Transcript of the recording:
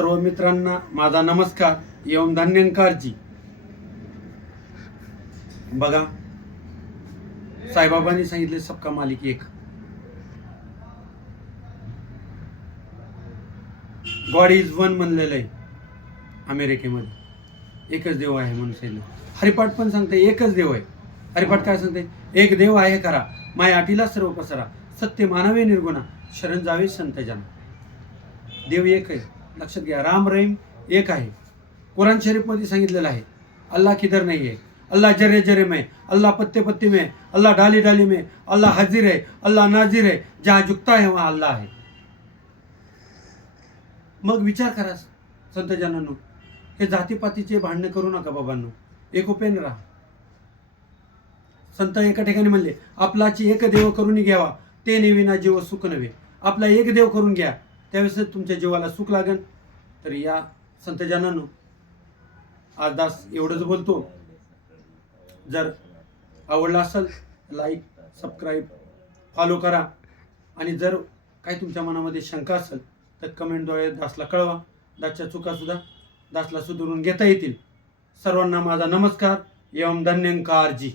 सर्व मित्रांना माझा नमस्कार एवं धन्यंकारजी. बघा, साईबाबांनी सांगितले सबका मालिक एक. गॉड इज वन म्हणलेलं आहे अमेरिकेमध्ये. एकच देव आहे म्हणून सांगितलं. हरिपाठ पण सांगते एकच देव आहे. हरिपाठ काय सांगते? एक देव आहे खरा, माया आटीला सर्व पसरा, सत्य मानवे निर्गुणा, शरण जावे संत जना. देव एक आहे, लक्षात घ्या. राम रहीम एक आहे. कुराण शरीफ मध्ये सांगितलेलं आहे अल्लाह किधर नहीं है, अल्लाह जरे जरे में, अल्लाह पत्ते पत्ते में, अल्लाह डाली डाली में, अल्लाह हाजिर है, अल्लाह नाजिर है, जहाँ झुकता है वहाँ अल्लाह है. मग विचार करा संत जनांनो, हे जातीपातीचे भांडणं करू नका बाबांनो, एकोप्याने राहा. संत एका ठिकाणी म्हणले, आपलाची एक देव करून घ्यावा, ते नेविना जीव सुख नव्हे. आपला एक देव करून घ्या, त्यावेळेस तुमच्या जीवाला सुख लागेल. तर या संत जनांनो, आज दास एवढंच बोलतो. जर आवडला असेल लाईक, सबस्क्राईब, फॉलो करा. आणि जर काही तुमच्या मनामध्ये शंका असेल तर कमेंटद्वारे दासला कळवा. दासच्या चुकासुद्धा दासला सुधारून घेता येतील. सर्वांना माझा नमस्कार एवं धन्यंकारजी.